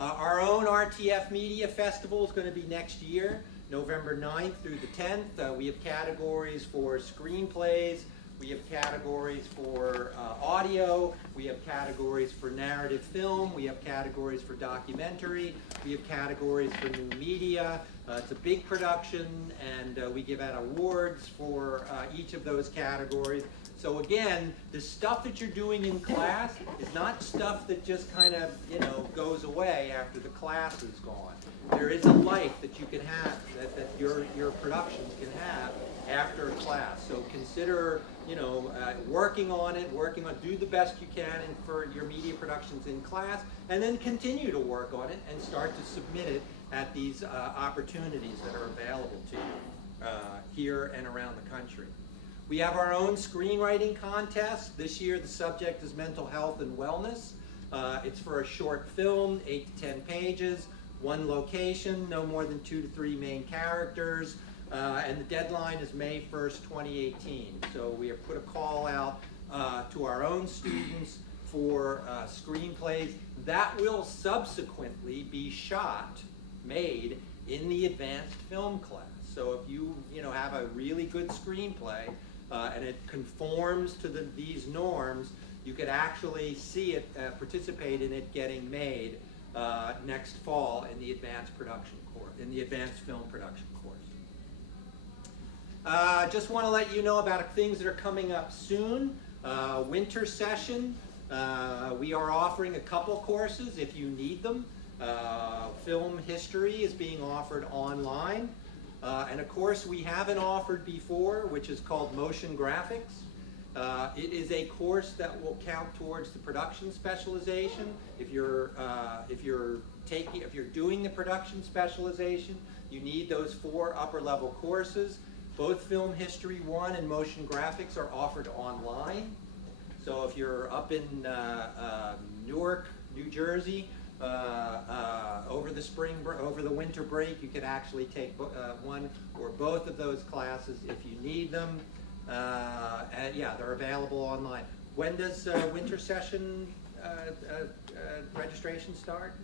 Our own RTF Media Festival is going to be next year, November 9th through the 10th. We have categories for screenplays, we have categories for audio, we have categories for narrative film, we have categories for documentary, we have categories for new media. It's a big production, and we give out awards for each of those categories. So again, the stuff that you're doing in class is not stuff that just kind of, goes away after the class is gone. There is a life that you can have, that your productions can have after a class. So consider, working on it, do the best you can for your media productions in class, and then continue to work on it and start to submit it at these opportunities that are available to you here and around the country. We have our own screenwriting contest. This year the subject is mental health and wellness. It's for a short film, 8 to 10 pages, one location, no more than 2 to 3 main characters, and the deadline is May 1st, 2018. So we have put a call out to our own students for screenplays that will subsequently be made in the advanced film class. So if you have a really good screenplay and it conforms to these norms, you could actually see it, participate in it getting made next fall in the advanced production course, in the advanced film production course. Just want to let you know about things that are coming up soon. Winter session. We are offering a couple courses if you need them. Film history is being offered online. And a course we haven't offered before, which is called motion graphics. It is a course that will count towards the production specialization. If you're doing the production specialization, you need those 4 upper level courses. Both Film History 1 and Motion Graphics are offered online. So if you're up in Newark, New Jersey, over the winter break, you can actually take one or both of those classes if you need them. And yeah, they're available online. When does winter session registration start?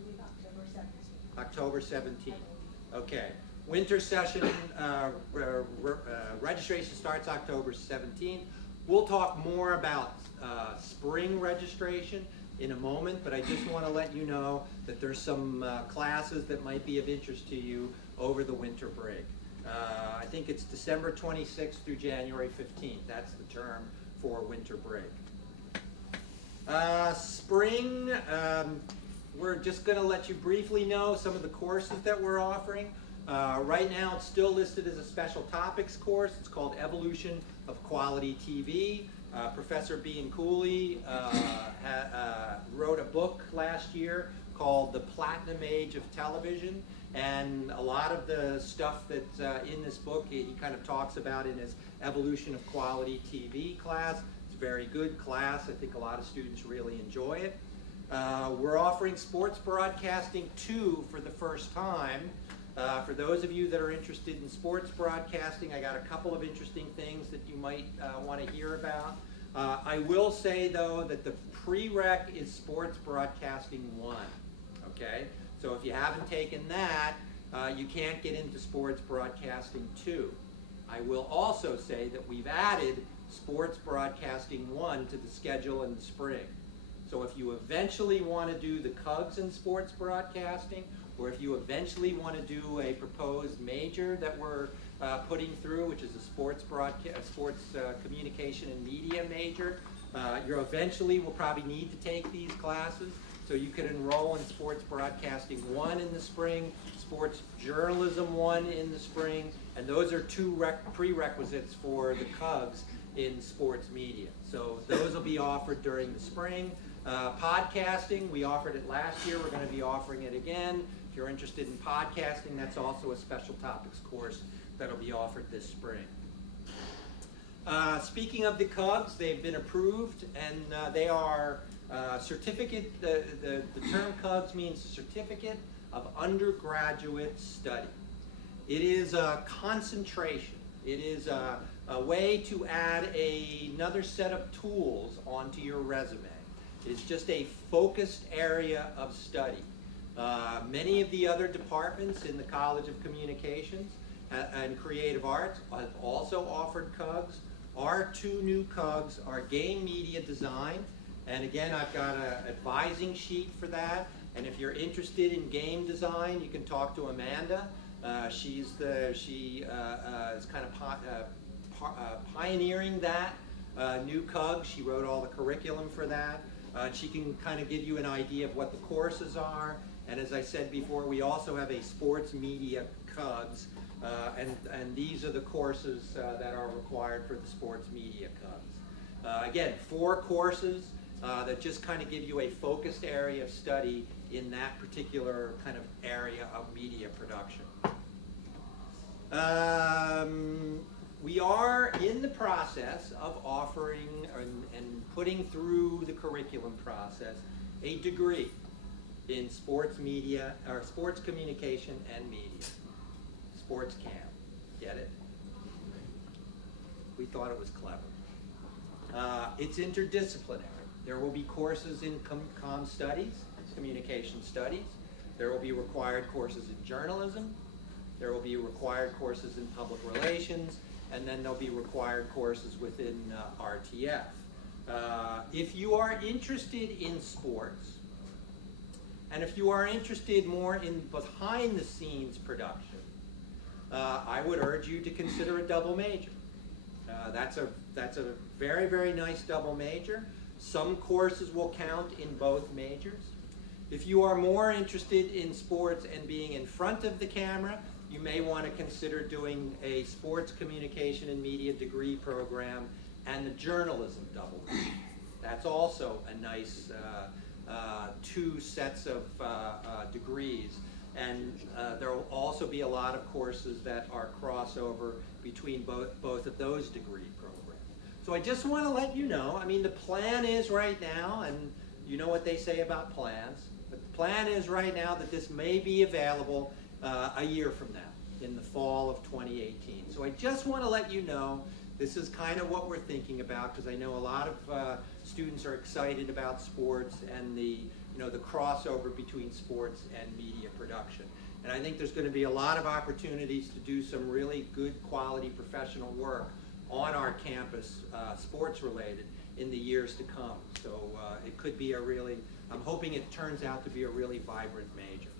October 17th. Okay. Winter session registration starts October 17th. We'll talk more about spring registration in a moment, but I just want to let you know that there's some classes that might be of interest to you over the winter break. I think it's December 26th through January 15th. That's the term for winter break. Spring, we're just going to let you briefly know some of the courses that we're offering. Right now it's still listed as a special topics course. It's called Evolution of Quality TV. Professor Bean Cooley wrote a book last year called The Platinum Age of Television, and a lot of the stuff that's in this book he kind of talks about in his Evolution of Quality TV class. It's a very good class. I think a lot of students really enjoy it. We're offering Sports Broadcasting 2 for the first time. For those of you that are interested in sports broadcasting, I got a couple of interesting things that you might want to hear about. I will say, though, that the prereq is Sports Broadcasting 1, okay? So if you haven't taken that, you can't get into Sports Broadcasting 2. I will also say that we've added Sports Broadcasting 1 to the schedule in the spring. So if you eventually want to do the CUGS in sports broadcasting, or if you eventually want to do a proposed major that we're putting through, which is a sports communication and media major, you eventually will probably need to take these classes. So you can enroll in Sports Broadcasting 1 in the spring, Sports Journalism 1 in the spring, and those are 2 prerequisites for the CUGS in sports media. So those will be offered during the spring. Podcasting, we offered it last year. We're going to be offering it again. If you're interested in podcasting, that's also a special topics course that'll be offered this spring. Speaking of the CUGS, they've been approved, and they are certificate. The term CUGS means Certificate of Undergraduate Study. It is a concentration. It is a way to add another set of tools onto your resume. It's just a focused area of study. Many of the other departments in the College of Communications and Creative Arts have also offered CUGs. Our two new CUGs are Game Media Design, and again, I've got an advising sheet for that. And if you're interested in game design, you can talk to Amanda. She is kind of pioneering that new CUG. She wrote all the curriculum for that. She can kind of give you an idea of what the courses are. And as I said before, we also have a sports media CUGs. And these are the courses that are required for the sports media CUGs. Again, 4 courses that just kind of give you a focused area of study in that particular kind of area of media production. We are in the process of offering and putting through the curriculum process a degree in sports media, or sports communication and media. Sports Cam. Get it? We thought it was clever. It's interdisciplinary. There will be courses in comm studies, communication studies. There will be required courses in journalism. There will be required courses in public relations, and then there'll be required courses within RTF. If you are interested in sports, and if you are interested more in behind-the-scenes production, I would urge you to consider a double major. That's a very, very nice double major. Some courses will count in both majors. If you are more interested in sports and being in front of the camera, you may want to consider doing a sports communication and media degree program and the journalism double major. That's also a nice 2 sets of degrees. And there will also be a lot of courses that are crossover between both of those degree programs. So I just want to let you know, I mean, the plan is right now, and you know what they say about plans, but the plan is right now that this may be available a year from now, in the fall of 2018. So I just want to let you know this is kind of what we're thinking about, because I know a lot of students are excited about sports and the crossover between sports and media production. And I think there's going to be a lot of opportunities to do some really good quality professional work on our campus, sports related, in the years to come. So it could be I'm hoping it turns out to be a really vibrant major.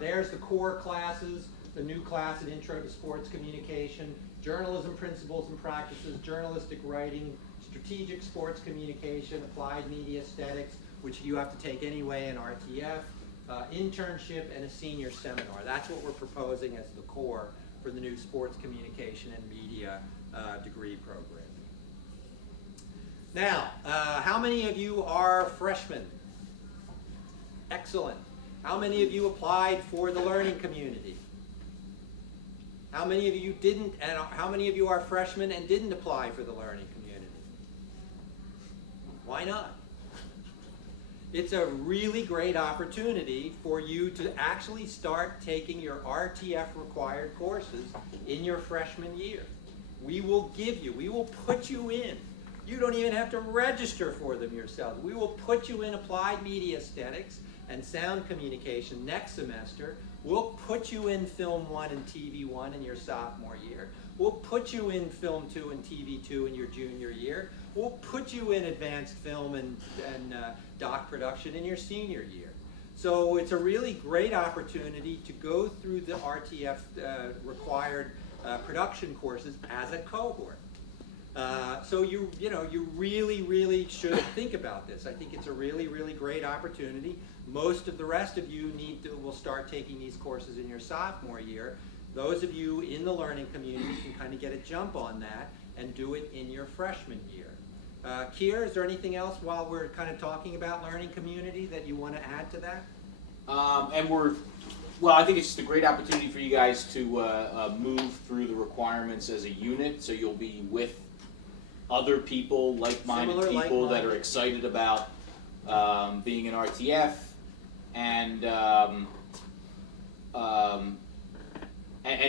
There's the core classes, the new class in Intro to Sports Communication, Journalism Principles and Practices, Journalistic Writing, Strategic Sports Communication, Applied Media Aesthetics, which you have to take anyway in RTF, internship, and a senior seminar. That's what we're proposing as the core for the new Sports Communication and Media degree program. Now, how many of you are freshmen? Excellent. How many of you applied for the learning community? How many of you didn't, and how many of you are freshmen and didn't apply for the learning community? Why not? It's a really great opportunity for you to actually start taking your RTF required courses in your freshman year. We will put you in. You don't even have to register for them yourself. We will put you in Applied Media Aesthetics and Sound Communication next semester. We'll put you in Film 1 and TV 1 in your sophomore year. We'll put you in Film 2 and TV 2 in your junior year. We'll put you in Advanced Film and Doc Production in your senior year. So it's a really great opportunity to go through the RTF required production courses as a cohort. So you really should think about this. I think it's a really great opportunity. Most of the rest of you will start taking these courses in your sophomore year. Those of you in the learning community can kind of get a jump on that and do it in your freshman year. Kier, is there anything else while we're kind of talking about learning community that you want to add to that? I think it's just a great opportunity for you guys to move through the requirements as a unit, so you'll be with other people, like-minded people that are excited about being in RTF, and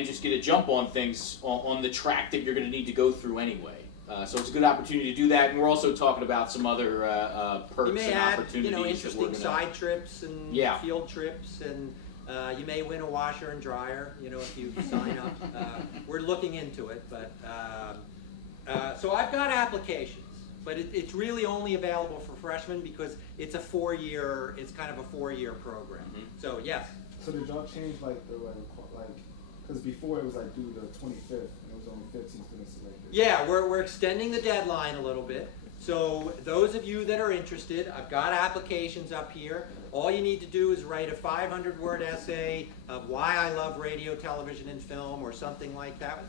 just get a jump on things on the track that you're going to need to go through anyway. So it's a good opportunity to do that, and we're also talking about some other perks You may and add, opportunities that we're interesting gonna. side trips and Yeah. field trips, and you may win a washer and dryer, if you sign up. We're looking into it, but, so I've got applications, but it's really only available for freshmen because it's kind of a 4-year program. Mhm. So, yes. So did y'all change because before it was due the 25th and it was only 15 students selected? Yeah, we're extending the deadline a little bit. So those of you that are interested, I've got applications up here. All you need to do is write a 500-word essay of why I love radio, television, and film, or something like that.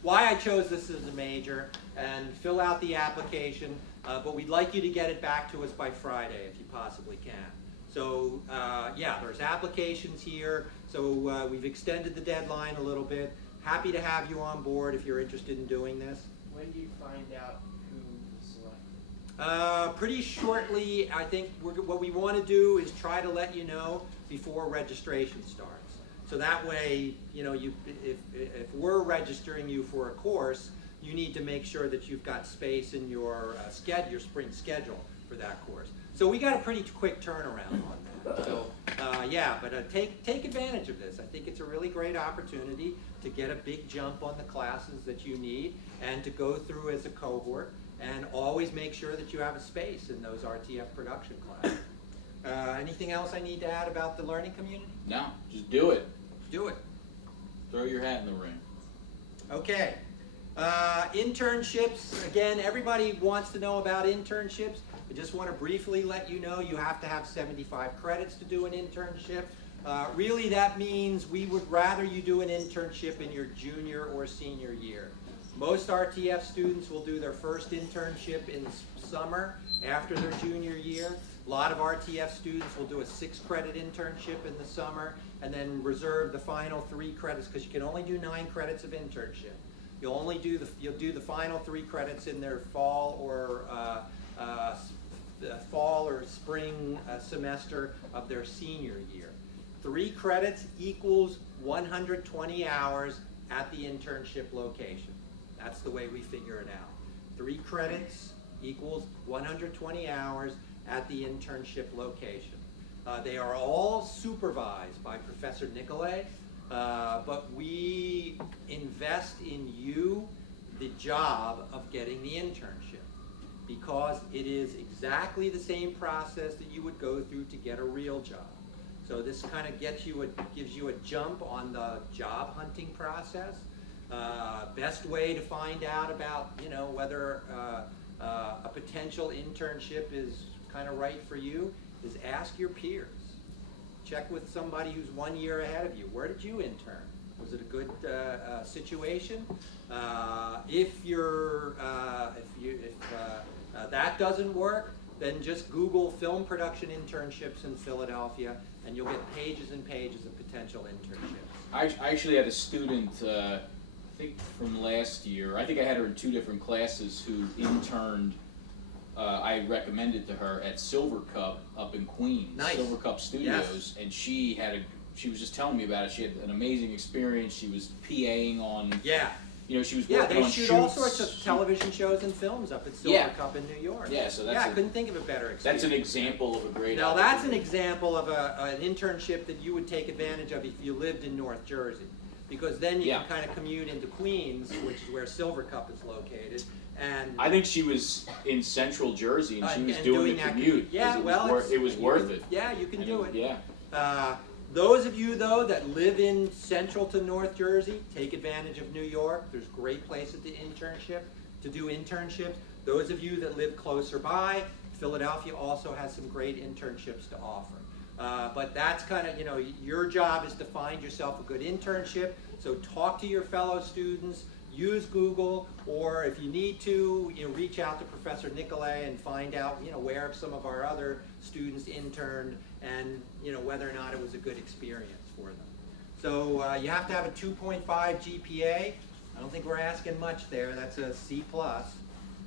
Why I chose this as a major, and fill out the application. But we'd like you to get it back to us by Friday if you possibly can. So yeah, there's applications here. So we've extended the deadline a little bit. Happy to have you on board if you're interested in doing this. When do you find out who is selected? Pretty shortly. I think what we want to do is try to let you know before registration starts. So that way, if we're registering you for a course, you need to make sure that you've got space in your your spring schedule for that course. So we got a pretty quick turnaround on that. So yeah, but take advantage of this. I think it's a really great opportunity to get a big jump on the classes that you need and to go through as a cohort, and always make sure that you have a space in those RTF production classes. Anything else I need to add about the learning community? No, just do it. Do it. Throw your hat in the ring. Okay. Internships, again, everybody wants to know about internships. I just want to briefly let you know you have to have 75 credits to do an internship. Really, that means we would rather you do an internship in your junior or senior year. Most RTF students will do their first internship in the summer after their junior year. A lot of RTF students will do a 6-credit internship in the summer and then reserve the final 3 credits, because you can only do 9 credits of internship. You'll do the final 3 credits in their fall or spring semester of their senior year. 3 credits equals 120 hours at the internship location. That's the way we figure it out. 3 credits equals 120 hours at the internship location. They are all supervised by Professor Nicolay, but we invest in you the job of getting the internship, because it is exactly the same process that you would go through to get a real job. So this kind of gives you a jump on the job hunting process. Best way to find out about whether a potential internship is kind of right for you is ask your peers. Check with somebody who's 1 year ahead of you. Where did you intern? Was it a good situation? If that doesn't work, then just Google film production internships in Philadelphia, and you'll get pages and pages of potential internships. I actually had a student, I think from last year, I think I had her in 2 different classes, who interned, I recommended to her at Silver Cup up in Queens. Nice. Silver Cup Studios. Yes. And she was just telling me about it. She had an amazing experience. She was PAing on, Yeah. she was working Yeah, on they shoot all shoots. sorts of television shows and films up at Silver Yeah. Cup in New York. Yeah, so I couldn't think of a better experience. that's an example of a great Now that's an opportunity. example of an internship that you would take advantage of if you lived in North Jersey, because then you Yeah. can kind of commute into Queens, which is where Silver Cup is located, and I think she was in Central Jersey, and she was and doing the that commute. Yeah, 'cause well, it was you worth can- it. Yeah, you can do it. Yeah. Those of you, though, that live in Central to North Jersey, take advantage of New York. There's great places to do internships. Those of you that live closer by, Philadelphia also has some great internships to offer. But that's kind of, your job is to find yourself a good internship. So talk to your fellow students, use Google, or if you need to, reach out to Professor Nicolay and find out, where some of our other students interned, and whether or not it was a good experience for them. So you have to have a 2.5 GPA. I don't think we're asking much there. That's a C+.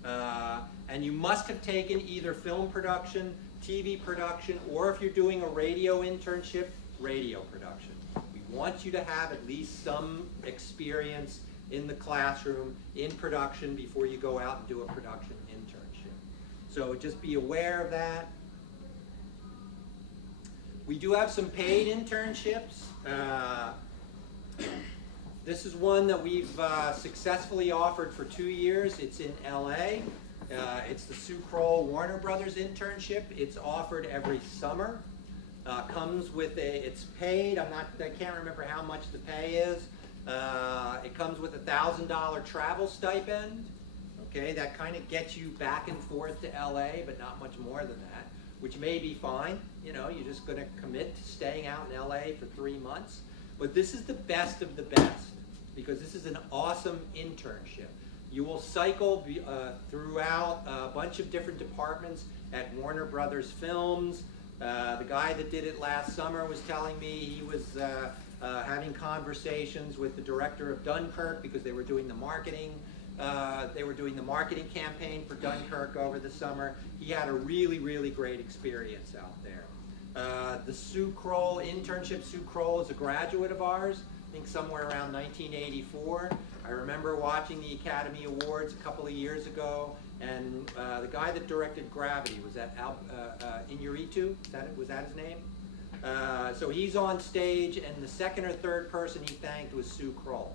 And you must have taken either film production, TV production, or if you're doing a radio internship, radio production. We want you to have at least some experience in the classroom, in production, before you go out and do a production internship. So just be aware of that. We do have some paid internships. This is one that we've successfully offered for 2 years. It's in LA. It's the Sue Kroll Warner Brothers internship. It's offered every summer. Comes with it's paid. I can't remember how much the pay is. It comes with a $1,000 travel stipend. Okay, that kind of gets you back and forth to LA, but not much more than that, which may be fine. You know, you're just going to commit to staying out in LA for 3 months. But this is the best of the best, because this is an awesome internship. You will cycle throughout a bunch of different departments at Warner Brothers Films. The guy that did it last summer was telling me he was having conversations with the director of Dunkirk, because they were doing the marketing. They were doing the marketing campaign for Dunkirk over the summer. He had a really, really great experience out there. The Sue Kroll internship. Sue Kroll is a graduate of ours, I think somewhere around 1984. I remember watching the Academy Awards a couple of years ago, and the guy that directed Gravity, was that Iñárritu? Was that his name? So he's on stage, and the second or third person he thanked was Sue Kroll.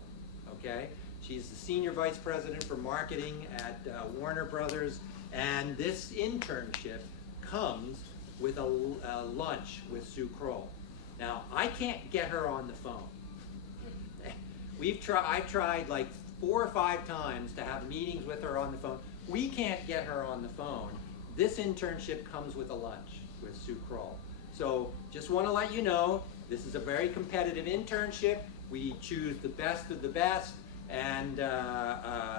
Okay, she's the senior vice president for marketing at Warner Brothers, and this internship comes with a lunch with Sue Kroll. Now, I can't get her on the phone. I've tried like 4 or 5 times to have meetings with her on the phone. We can't get her on the phone. This internship comes with a lunch with Sue Kroll. So just want to let you know, this is a very competitive internship. We choose the best of the best, and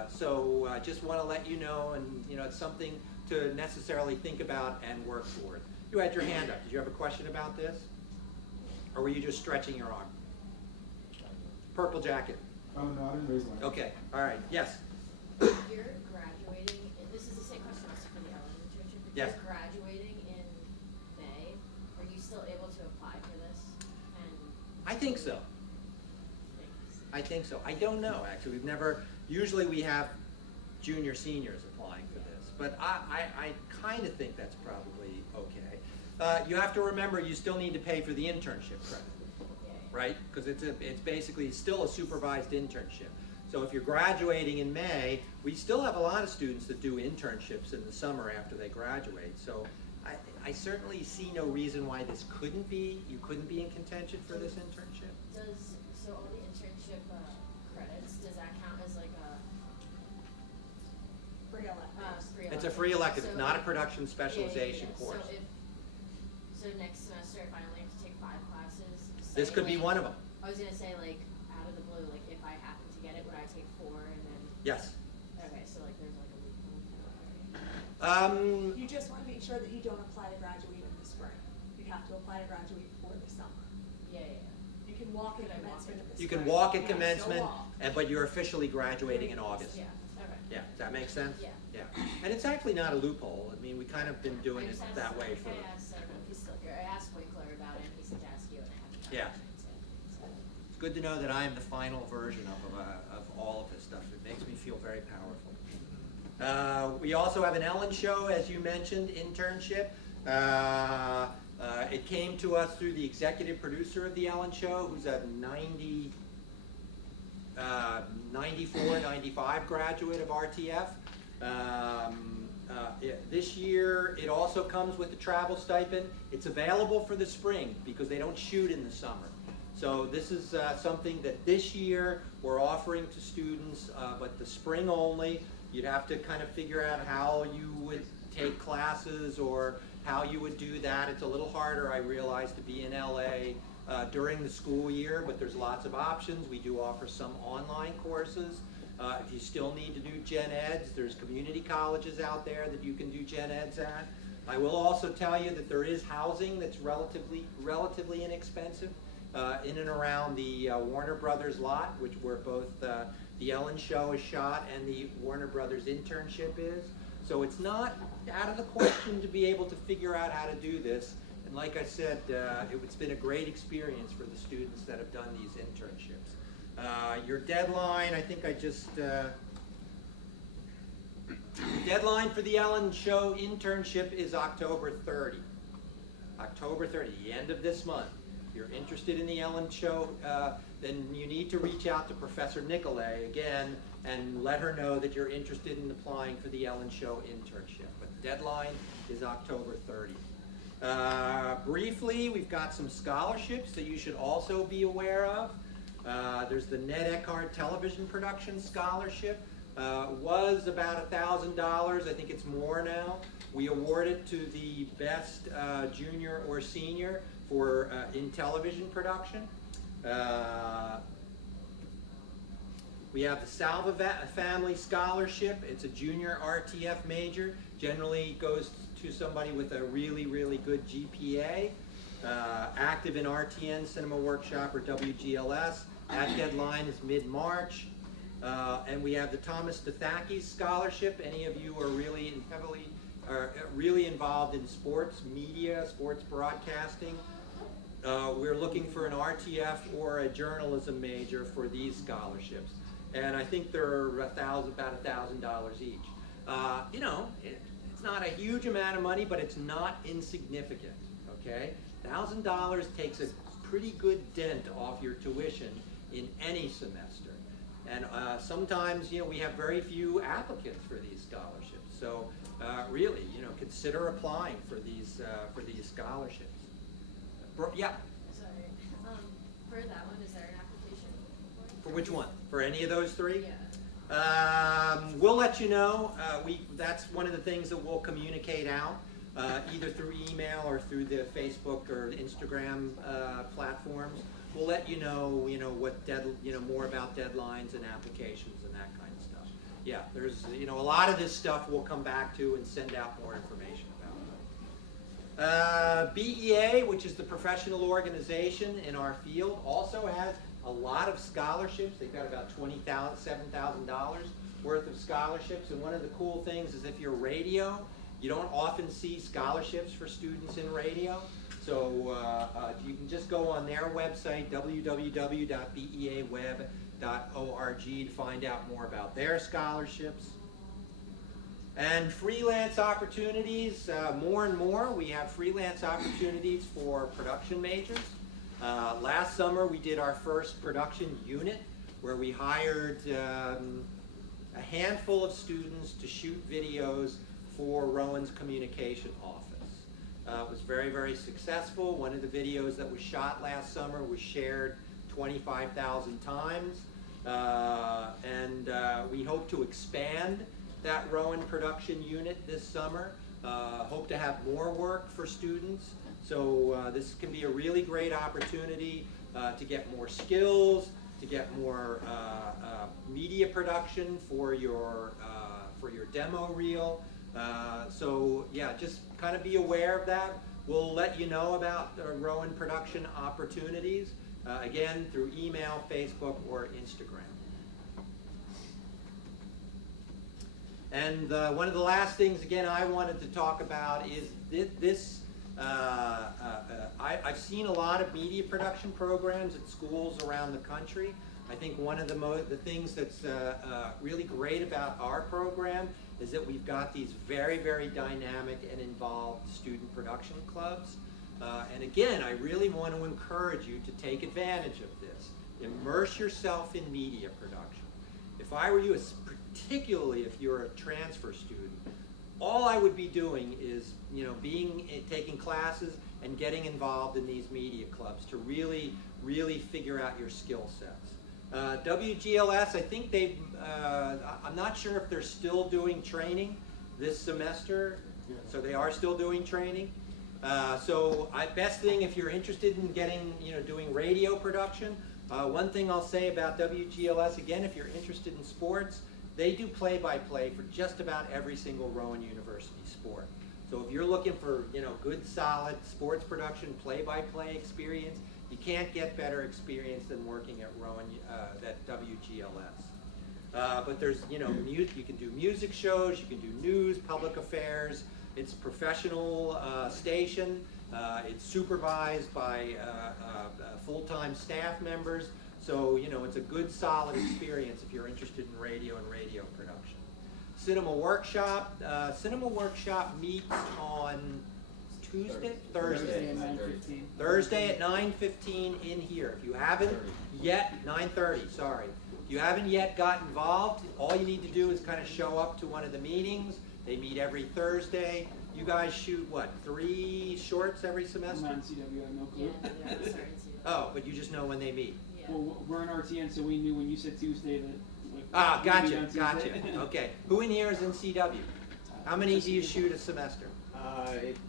so I just want to let you know, and you know, it's something to necessarily think about and work toward. You had your hand up. Did you have a question about this? Or were you just stretching your arm? Purple jacket. Oh, no, I didn't raise my hand. Okay, all right, yes. You're graduating, this is the same question also for the Ellen internship. If Yes. you're graduating in May, are you still able to apply for this? And I think so. I think so. I don't know, actually. We've never, usually we have junior seniors applying for this, but I kind of think that's probably okay. You have to remember, you still need to pay for the internship credit, right? Because it's basically still a supervised internship. So if you're graduating in May, we still have a lot of students that do internships in the summer after they graduate. So I certainly see no reason why this couldn't be, you couldn't be in contention for this internship. so all the internship credits, does that count as like a Free elective. free It's a free elective, it's So not a if- production specialization course. So next semester, if I only have to take 5 classes, This say, could be like, one of them. I was gonna say, like, out of the blue, like, if I happen to get it, would I take 4 and then, Yes. okay, so like, there's like a loophole. You just want to make sure that you don't apply to graduate in the spring. You have to apply to graduate for the summer. Yeah. You can walk at Could I walk commencement in the You spring. can walk at Yeah, commencement, still walk. but you're officially graduating in August. Yeah, okay. Yeah, does that make sense? Yeah. Yeah, and it's actually not a loophole. I mean, we kind of been doing I it just asked- that way for, I asked, I don't know if he's still here, I asked Winkler about it, and he said to ask you, and I haven't. Yeah. gotten a chance to- it's good to know that I am the final version of all of this stuff. It makes me feel very powerful. We also have an Ellen Show, as you mentioned, internship. It came to us through the executive producer of the Ellen Show, who's a 94, 95 graduate of RTF. This year, it also comes with the travel stipend. It's available for the spring because they don't shoot in the summer. So this is something that this year we're offering to students, but the spring only. You'd have to kind of figure out how you would take classes or how you would do that. It's a little harder, I realize, to be in LA during the school year, but there's lots of options. We do offer some online courses. If you still need to do gen eds, there's community colleges out there that you can do gen eds at. I will also tell you that there is housing that's relatively inexpensive in and around the Warner Brothers lot, which where both the Ellen Show is shot and the Warner Brothers internship is. So it's not out of the question to be able to figure out how to do this. And like I said, it's been a great experience for the students that have done these internships. Your deadline, I think I just, deadline for the Ellen Show internship is October 30. October 30, the end of this month. If you're interested in the Ellen Show, then you need to reach out to Professor Nicolay again and let her know that you're interested in applying for the Ellen Show internship. But the deadline is October 30. Briefly, we've got some scholarships that you should also be aware of. There's the Ned Eckhart Television Production Scholarship. Was about $1,000. I think it's more now. We award it to the best junior or senior for in television production. We have the Salva Family Scholarship. It's a junior RTF major. Generally goes to somebody with a really, really good GPA. Active in RTN, Cinema Workshop, or WGLS. That deadline is mid-March. And we have the Thomas Stathakis Scholarship. Any of you are really involved in sports media, sports broadcasting. We're looking for an RTF or a journalism major for these scholarships. And I think they're about $1,000 each. You know, it's not a huge amount of money, but it's not insignificant, okay? $1,000 takes a pretty good dent off your tuition in any semester. And sometimes, you know, we have very few applicants for these scholarships. So really, you know, consider applying for these scholarships. Yeah. Sorry. For that one, is there an application For which one? For any of those three? Yeah. We'll let you know. That's one of the things that we'll communicate out, either through email or through the Facebook or Instagram platforms. We'll let you know what more about deadlines and applications and that kind of stuff. Yeah, there's a lot of this stuff we'll come back to and send out more information about. BEA, which is the professional organization in our field, also has a lot of scholarships. They've got about $7,000 worth of scholarships. And one of the cool things is if you're radio, you don't often see scholarships for students in radio. So you can just go on their website, www.beaweb.org, to find out more about their scholarships. And freelance opportunities, more and more. We have freelance opportunities for production majors. Last summer we did our first production unit where we hired a handful of students to shoot videos for Rowan's communication office. It was very, very successful. One of the videos that was shot last summer was shared 25,000 times. And we hope to expand that Rowan production unit this summer. Hope to have more work for students. So this can be a really great opportunity to get more skills, to get more media production for your demo reel. So yeah, just kind of be aware of that. We'll let you know about Rowan production opportunities, again, through email, Facebook, or Instagram. And one of the last things, again, I wanted to talk about is this. I've seen a lot of media production programs at schools around the country. I think one of the things that's really great about our program is that we've got these very, very dynamic and involved student production clubs. And again, I really want to encourage you to take advantage of this. Immerse yourself in media production. If I were you, particularly if you're a transfer student, all I would be doing is, taking classes and getting involved in these media clubs to really, really figure out your skill sets. WGLS, I think I'm not sure if they're still doing training this semester, so they are still doing training. Best thing if you're interested in doing radio production, one thing I'll say about WGLS, again, if you're interested in sports, they do play-by-play for just about every single Rowan University sport. So if you're looking for, good, solid sports production, play-by-play experience, you can't get better experience than working at Rowan, at WGLS. But there's, you can do music shows, you can do news, public affairs. It's a professional station. It's supervised by full-time staff members. So, you know, it's a good, solid experience if you're interested in radio and radio production. Cinema Workshop meets on Tuesday? Thursday. at 9:15. Thursday at 9:15 in here. If you haven't yet, 9:30, sorry. If you haven't yet got involved, all you need to do is kind of show up to one of the meetings. They meet every Thursday. You guys shoot, what, 3 shorts every I'm semester? not in CW, I have no Yeah, clue. yeah, sorry to. Oh, but you just know when they meet. Yeah. Well, we're in RTN, so we knew when you said Tuesday that. Like, Ah, we meet gotcha, on Tuesday. gotcha. Okay. Who in here is in CW? How many do you shoot a semester?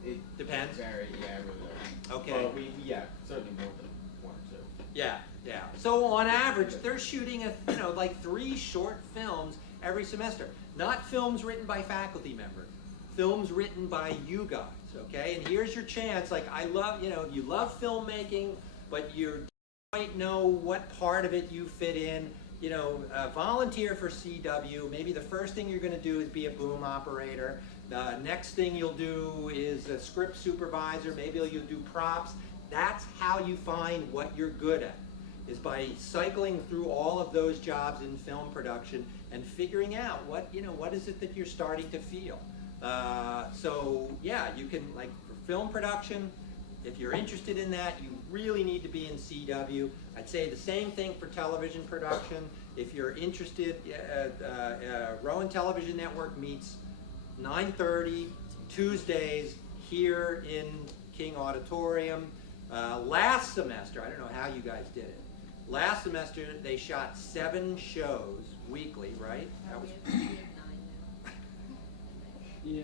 It Depends? vary, yeah, really. Okay. But yeah, certainly more than 1 or 2. Yeah, yeah. So on average, they're shooting like 3 short films every semester. Not films written by faculty members, films written by you guys, okay? And here's your chance, like I love, you love filmmaking, but you don't know what part of it you fit in. Volunteer for CW. Maybe the first thing you're gonna do is be a boom operator. The next thing you'll do is a script supervisor. Maybe you'll do props. That's how you find what you're good at, is by cycling through all of those jobs in film production and figuring out what is it that you're starting to feel. So yeah, you can, like, for film production, if you're interested in that, you really need to be in CW. I'd say the same thing for television production. If you're interested, Rowan Television Network meets 9:30 Tuesdays here in King Auditorium. Last semester, I don't know how you guys did it. Last semester, they shot 7 shows weekly, right? That was, We have 9 now. Yeah.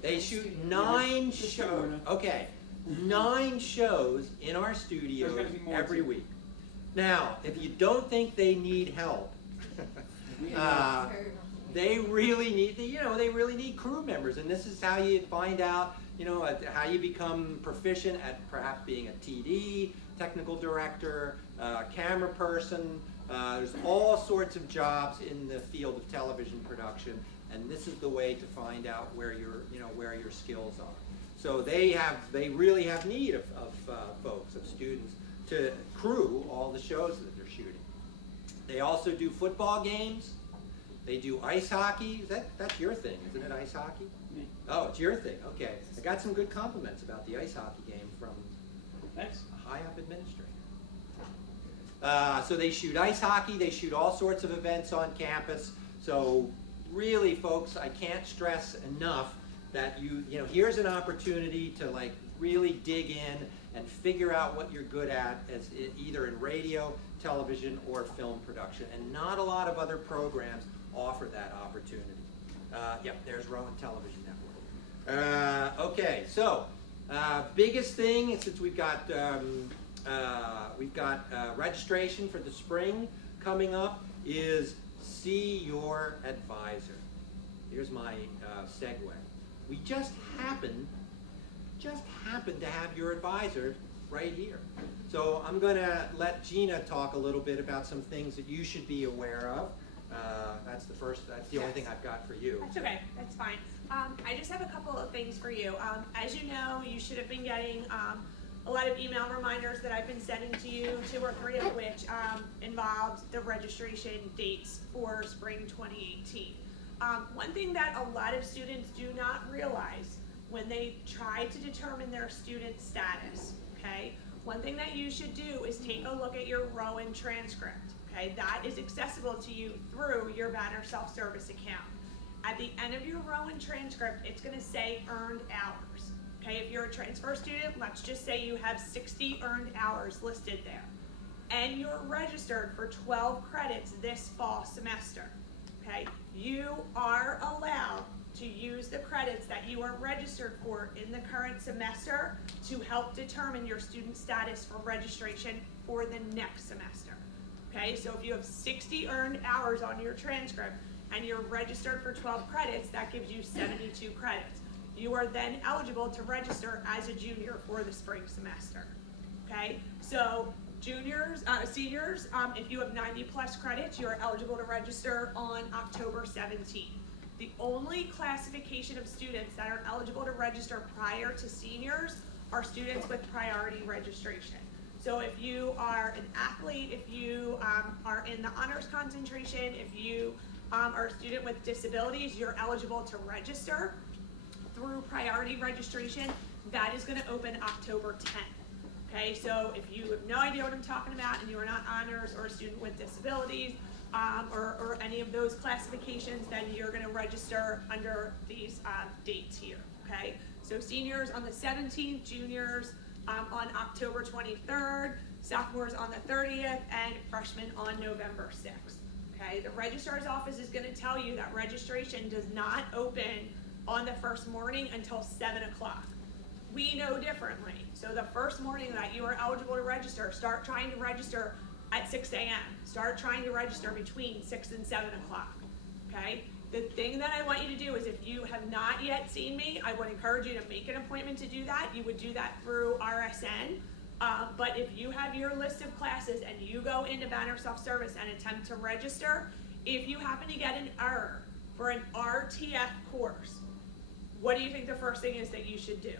they shoot 9 Just shows. so Okay, 9 shows in our studios There's gotta be more every too. week. Now, if you don't think they need help, Very much. they really need crew members, and this is how you find out, how you become proficient at perhaps being a TD, technical director, camera person. There's all sorts of jobs in the field of television production, and this is the way to find out where your skills are. So they really have need of folks, of students, to crew all the shows that they're shooting. They also do football games. They do ice hockey. That's your thing, isn't it, ice hockey? Me. Oh, it's your thing. Okay. I got some good compliments about the ice hockey game from Thanks. a high-up administrator. So they shoot ice hockey. They shoot all sorts of events on campus. So really, folks, I can't stress enough that here's an opportunity to, like, really dig in and figure out what you're good at, either in radio, television, or film production. And not a lot of other programs offer that opportunity. Yep, there's Rowan Television Network. Okay, so biggest thing, since we've got registration for the spring coming up, is see your advisor. Here's my segue. We just happen to have your advisor right here. So I'm going to let Gina talk a little bit about some things that you should be aware of. That's the only thing I've got for you. That's okay, that's fine. I just have a couple of things for you. As you know, you should have been getting a lot of email reminders that I've been sending to you, 2 or 3 of which involved the registration dates for spring 2018. One thing that a lot of students do not realize when they try to determine their student status, okay? One thing that you should do is take a look at your Rowan transcript, okay? That is accessible to you through your Banner self-service account. At the end of your Rowan transcript, it's gonna say earned hours, okay? If you're a transfer student, let's just say you have 60 earned hours listed there, and you're registered for 12 credits this fall semester, okay? You are allowed to use the credits that you are registered for in the current semester to help determine your student status for registration for the next semester. Okay, so if you have 60 earned hours on your transcript and you're registered for 12 credits, that gives you 72 credits. You are then eligible to register as a junior for the spring semester. Okay, so seniors, if you have 90 plus credits, you're eligible to register on October 17th. The only classification of students that are eligible to register prior to seniors are students with priority registration. So if you are an athlete, if you are in the honors concentration, if you are a student with disabilities, you're eligible to register through priority registration. That is going to open October 10th. Okay, so if you have no idea what I'm talking about and you are not honors or a student with disabilities or any of those classifications, then you're going to register under these dates here. Okay, so seniors on the 17th, juniors on October 23rd, sophomores on the 30th, and freshmen on November 6th. Okay, the registrar's office is going to tell you that registration does not open on the first morning until 7 o'clock. We know differently. So the first morning that you are eligible to register, start trying to register at 6 a.m. Start trying to register between 6 and 7 o'clock. Okay? The thing that I want you to do is, if you have not yet seen me, I would encourage you to make an appointment to do that. You would do that through RSN. But if you have your list of classes and you go into Banner Self-Service and attempt to register, if you happen to get an error for an RTF course, what do you think the first thing is that you should do?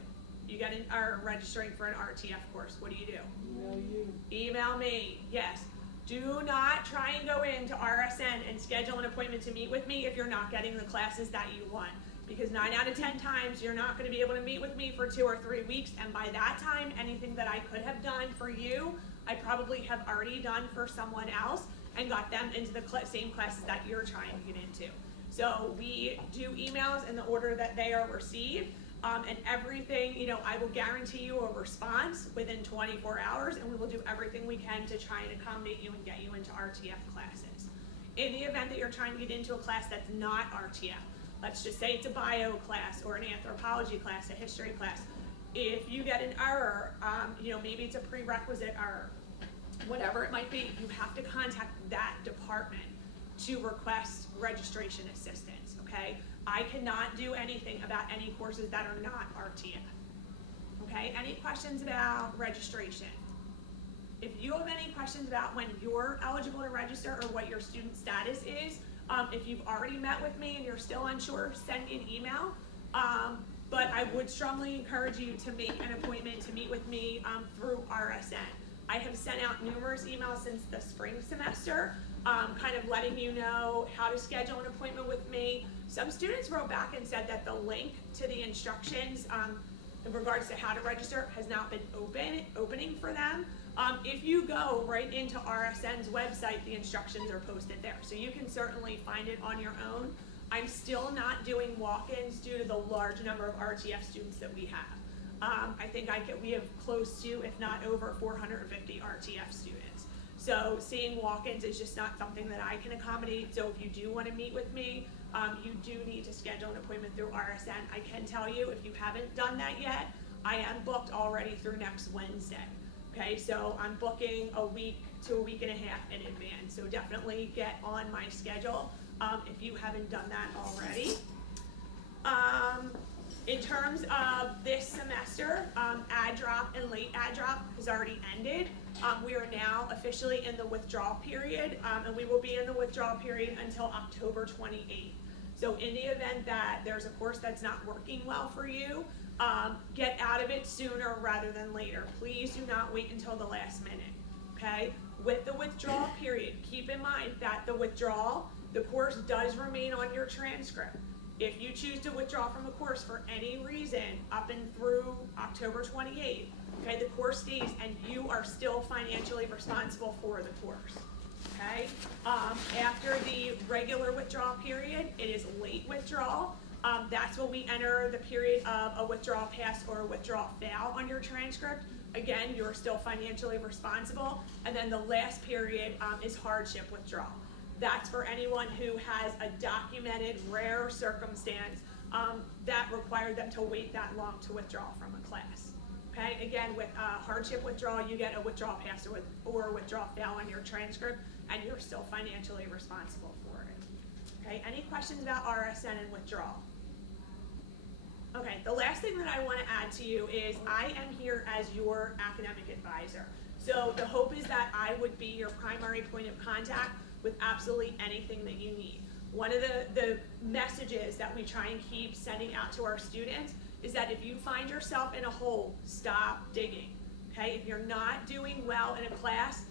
You get an error registering for an RTF course. What do? Email you. Email me, yes. Do not try and go into RSN and schedule an appointment to meet with me if you're not getting the classes that you want. Because 9 out of 10 times, you're not going to be able to meet with me for 2 or 3 weeks. And by that time, anything that I could have done for you, I probably have already done for someone else and got them into the same classes that you're trying to get into. So we do emails in the order that they are received. And everything, I will guarantee you a response within 24 hours, and we will do everything we can to try and accommodate you and get you into RTF classes. In the event that you're trying to get into a class that's not RTF, let's just say it's a bio class or an anthropology class, a history class, if you get an error, maybe it's a prerequisite error, whatever it might be, you have to contact that department to request registration assistance, okay? I cannot do anything about any courses that are not RTF. Okay, any questions about registration? If you have any questions about when you're eligible to register or what your student status is, if you've already met with me and you're still unsure, send me an email. But I would strongly encourage you to make an appointment to meet with me through RSN. I have sent out numerous emails since the spring semester, kind of letting you know how to schedule an appointment with me. Some students wrote back and said that the link to the instructions in regards to how to register has not been opening for them. If you go right into RSN's website, the instructions are posted there. So you can certainly find it on your own. I'm still not doing walk-ins due to the large number of RTF students that we have. I think we have close to, if not over, 450 RTF students. So seeing walk-ins is just not something that I can accommodate. So if you do want to meet with me, you do need to schedule an appointment through RSN. I can tell you, if you haven't done that yet, I am booked already through next Wednesday. Okay, so I'm booking a week to a week and a half in advance. So definitely get on my schedule if you haven't done that already. In terms of this semester, add drop and late add drop has already ended. We are now officially in the withdrawal period, and we will be in the withdrawal period until October 28th. So in the event that there's a course that's not working well for you, get out of it sooner rather than later. Please do not wait until the last minute, okay? With the withdrawal period, keep in mind that the course does remain on your transcript. If you choose to withdraw from a course for any reason up and through October 28th, okay, the course stays and you are still financially responsible for the course, okay? After the regular withdrawal period, it is late withdrawal. That's when we enter the period of a withdrawal pass or a withdrawal fail on your transcript. Again, you're still financially responsible. And then the last period is hardship withdrawal. That's for anyone who has a documented rare circumstance that required them to wait that long to withdraw from a class. Okay, again, with hardship withdrawal, you get a withdrawal pass or a withdrawal fail on your transcript, and you're still financially responsible for it. Okay, any questions about RSN and withdrawal? Okay, the last thing that I want to add to you is I am here as your academic advisor. So the hope is that I would be your primary point of contact with absolutely anything that you need. One of the messages that we try and keep sending out to our students is that if you find yourself in a hole, stop digging. okay? If you're not doing well in a class,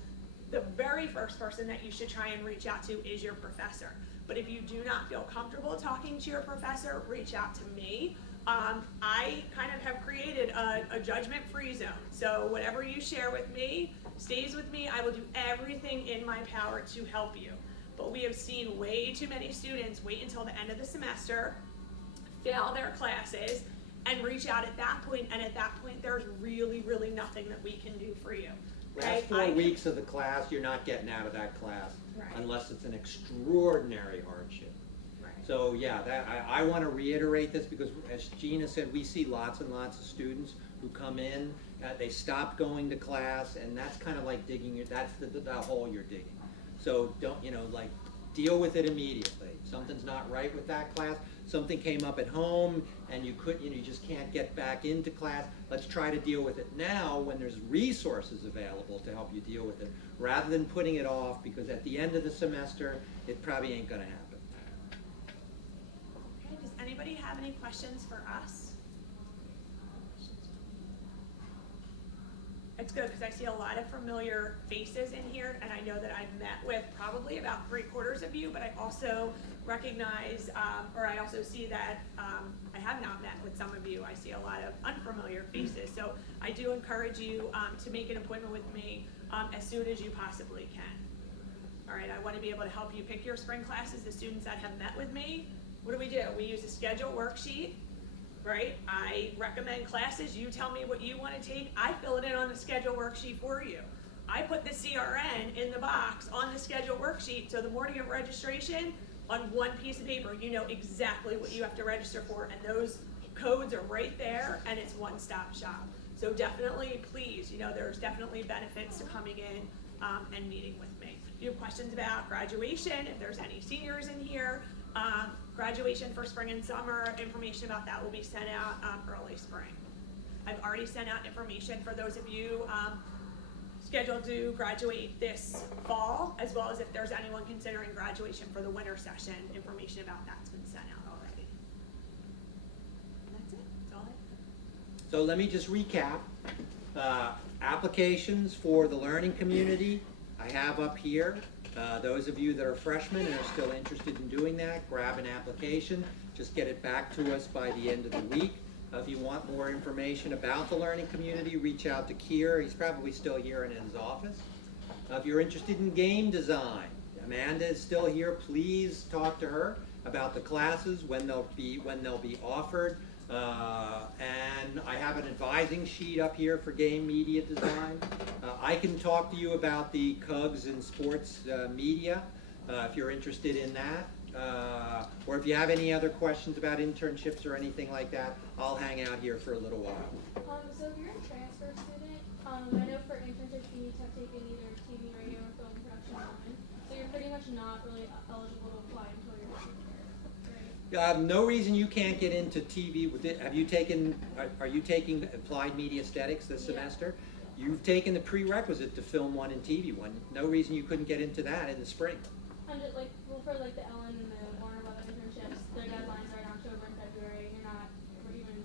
the very first person that you should try and reach out to is your professor. But if you do not feel comfortable talking to your professor, reach out to me. I kind of have created a judgment-free zone. So whatever you share with me stays with me. I will do everything in my power to help you. But we have seen way too many students wait until the end of the semester, fail their classes, and reach out at that point. And at that point, there's really, really nothing that we can do for you. Last 4 weeks of the class, you're not getting out of that class Right. unless it's an extraordinary hardship. Right. So yeah, I want to reiterate this because as Gina said, we see lots and lots of students who come in, they stop going to class, and that's kind of like digging, that's the hole you're digging. So don't, like, deal with it immediately. Something's not right with that class, something came up at home, and you just can't get back into class. Let's try to deal with it now when there's resources available to help you deal with it, rather than putting it off, because at the end of the semester, it probably ain't gonna happen. Okay, does anybody have any questions for us? It's good because I see a lot of familiar faces in here, and I know that I've met with probably about 3/4 of you, but I also recognize, or I also see that I have not met with some of you. I see a lot of unfamiliar faces. So I do encourage you to make an appointment with me as soon as you possibly can. All right, I want to be able to help you pick your spring classes. The students that have met with me, what do? We use a schedule worksheet. Right? I recommend classes, you tell me what you want to take, I fill it in on the schedule worksheet for you. I put the CRN in the box on the schedule worksheet, so the morning of registration, on one piece of paper, you know exactly what you have to register for, and those codes are right there, and it's one-stop shop. So definitely, please, there's definitely benefits to coming in and meeting with me. If you have questions about graduation, if there's any seniors in here, graduation for spring and summer, information about that will be sent out early spring. I've already sent out information for those of you scheduled to graduate this fall, as well as if there's anyone considering graduation for the winter session, information about that's been sent out already. And that's it, that's all I have. So let me just recap. Applications for the learning community, I have up here. Those of you that are freshmen and are still interested in doing that, grab an application. Just get it back to us by the end of the week. If you want more information about the learning community, reach out to Kier. He's probably still here in his office. If you're interested in game design, Amanda is still here. Please talk to her about the classes, when they'll be offered. And I have an advising sheet up here for game media design. I can talk to you about the CUGS and sports media if you're interested in that. Or if you have any other questions about internships or anything like that, I'll hang out here for a little while. So if you're a transfer student, I know for internships you need to have taken either TV, radio, or film production online. So you're pretty much not really eligible to apply until you're senior, right? No reason you can't get into TV. Have you taken? Are you taking applied media aesthetics this semester? You've taken the prerequisite to film 1 and TV 1. No reason you couldn't get into that in the spring. And just for the Ellen and the Warner Brothers internships, their deadlines are in October and February. You're not even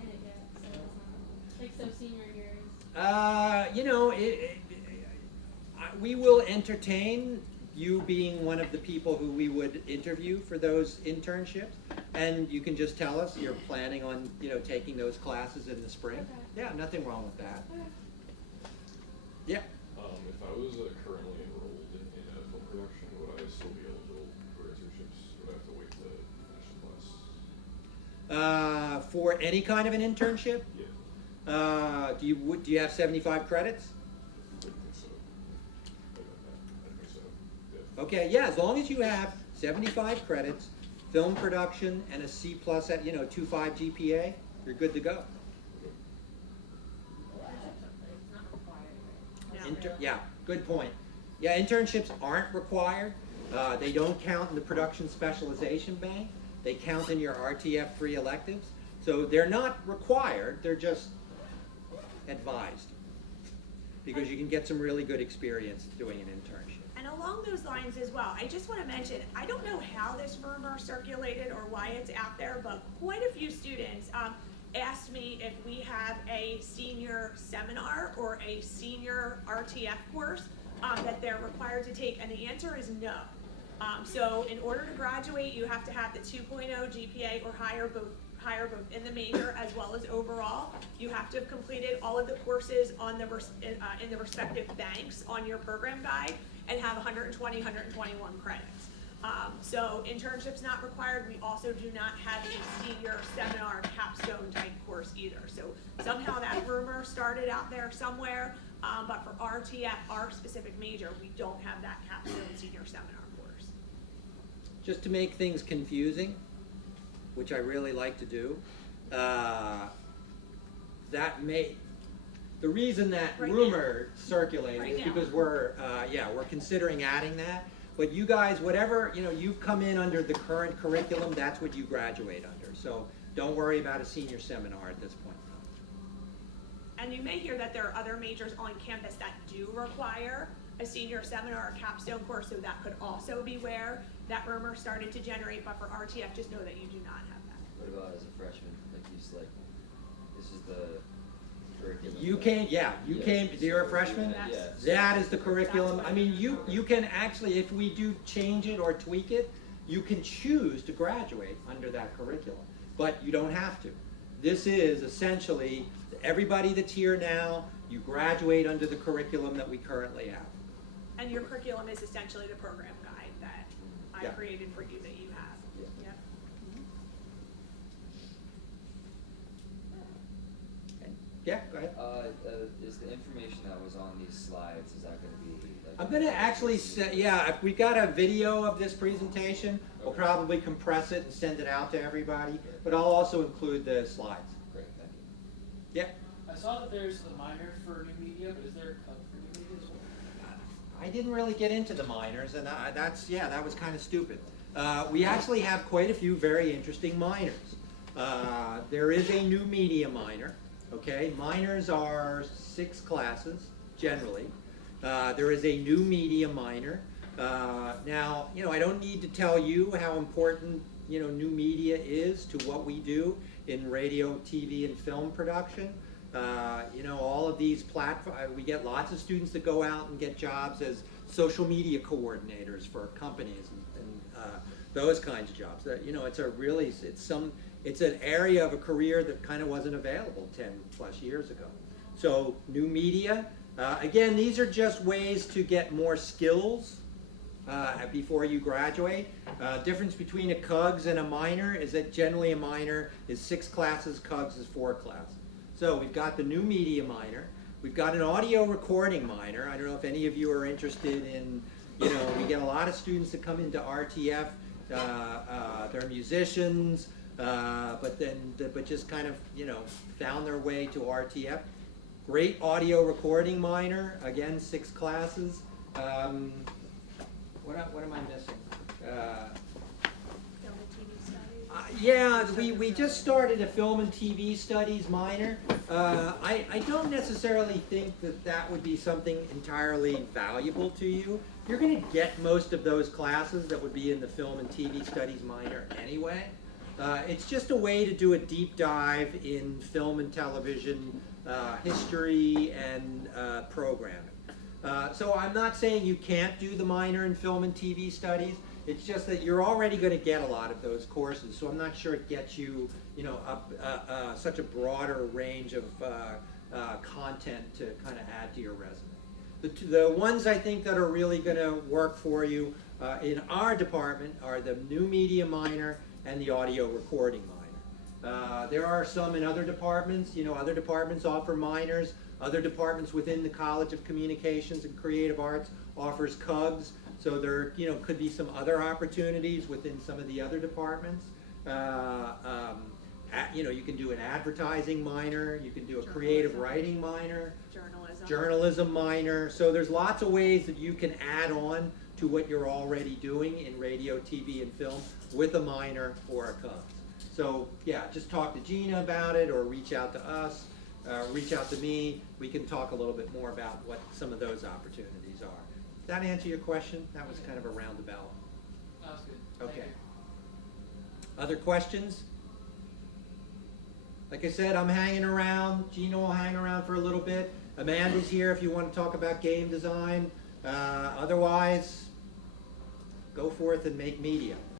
in it yet, so it's not so senior years. We will entertain you being one of the people who we would interview for those internships, and you can just tell us you're planning on taking those classes in the spring. Okay. Yeah, nothing wrong with that. Okay. Yeah. If I was currently enrolled in film production, would I still be eligible for internships? Would I have to wait to finish the class? For any kind of an internship, Yeah. do you have 75 credits? I think so. I think so. Yeah. Okay, yeah, as long as you have 75 credits, film production, and a C+ at 2.5 GPA, you're good to go. Yeah, good point. Yeah, internships aren't required. They don't count in the production specialization bank. They count in your RTF free electives. So they're not required, they're just advised. Because you can get some really good experience doing an internship. And along those lines as well, I just want to mention, I don't know how this rumor circulated or why it's out there, but quite a few students, asked me if we have a senior seminar or a senior RTF course that they're required to take, and the answer is no. So in order to graduate, you have to have the 2.0 GPA or higher both in the major as well as overall. You have to have completed all of the courses on the in the respective banks on your program guide and have 120, 121 credits. So internships not required. We also do not have a senior seminar capstone type course either. So somehow that rumor started out there somewhere, but for RTF, our specific major, we don't have that capstone senior seminar course. Just to make things confusing, which I really like to do, the reason that Right rumor circulated Right is now. because we're considering adding that. But you guys, whatever, you've come in under the current curriculum, that's what you graduate under. So don't worry about a senior seminar at this point. And you may hear that there are other majors on campus that do require a senior seminar or capstone course, so that could also be where that rumor started to generate, but for RTF, just know that you do not have that. What about as a freshman? This is the curriculum. You came, you're a freshman? Yeah. That is the curriculum. I mean, you can actually, if we do change it or tweak it, you can choose to graduate under that curriculum, but you don't have to. This is essentially, everybody that's here now, you graduate under the curriculum that we currently have. And your curriculum is essentially the program guide that I Yeah. created for you that you have. Yeah. Yep. Yeah, go ahead. Is the information that was on these slides, is that gonna be like? I'm gonna actually say, if we got a video of this presentation, we'll probably compress it and send it out to everybody, but I'll also include the slides. Great, thank you. Yeah, I saw that there's the minor for new media, but is there a cut for new media as well? I didn't really get into the minors, and that was kind of stupid. We actually have quite a few very interesting minors. There is a new media minor, okay? Minors are 6 classes, generally. There is a new media minor. Now, I don't need to tell you how important, new media is to what we do in radio, TV, and film production. All of these platforms, we get lots of students that go out and get jobs as social media coordinators for companies and those kinds of jobs. That it's an area of a career that kind of wasn't available 10 plus years ago. So new media, again, these are just ways to get more skills before you graduate. Difference between a CUGS and a minor is that generally a minor is 6 classes, CUGS is 4 classes. So we've got the new media minor. We've got an audio recording minor. I don't know if any of you are interested in, we get a lot of students that come into RTF. They're musicians, but just kind of, found their way to RTF. Great audio recording minor. Again, 6 classes. What am I missing? Film and TV studies. Yeah, we just started a film and TV studies minor. I don't necessarily think that would be something entirely valuable to you. You're going to get most of those classes that would be in the film and TV studies minor anyway. It's just a way to do a deep dive in film and television history and programming. So I'm not saying you can't do the minor in film and TV studies. It's just that you're already going to get a lot of those courses. So I'm not sure it gets you, such a broader range of content to kind of add to your resume. The ones I think that are really going to work for you in our department are the new media minor and the audio recording minor. There are some in other departments. Other departments offer minors. Other departments within the College of Communications and Creative Arts offers CUGS. So there, could be some other opportunities within some of the other departments. You can do an advertising minor. You can do a creative writing minor. Journalism minor. So there's lots of ways that you can add on to what you're already doing in radio, TV, and film with a minor or a CUGS. So yeah, just talk to Gina about it or reach out to us. Reach out to me. We can talk a little bit more about what some of those opportunities are. Does that answer your question? That was kind of a roundabout. That was good. Thank Okay. you. Other questions? like I said, I'm hanging around. Gina will hang around for a little bit. Amanda's here if you want to talk about game design. Otherwise, go forth and make media.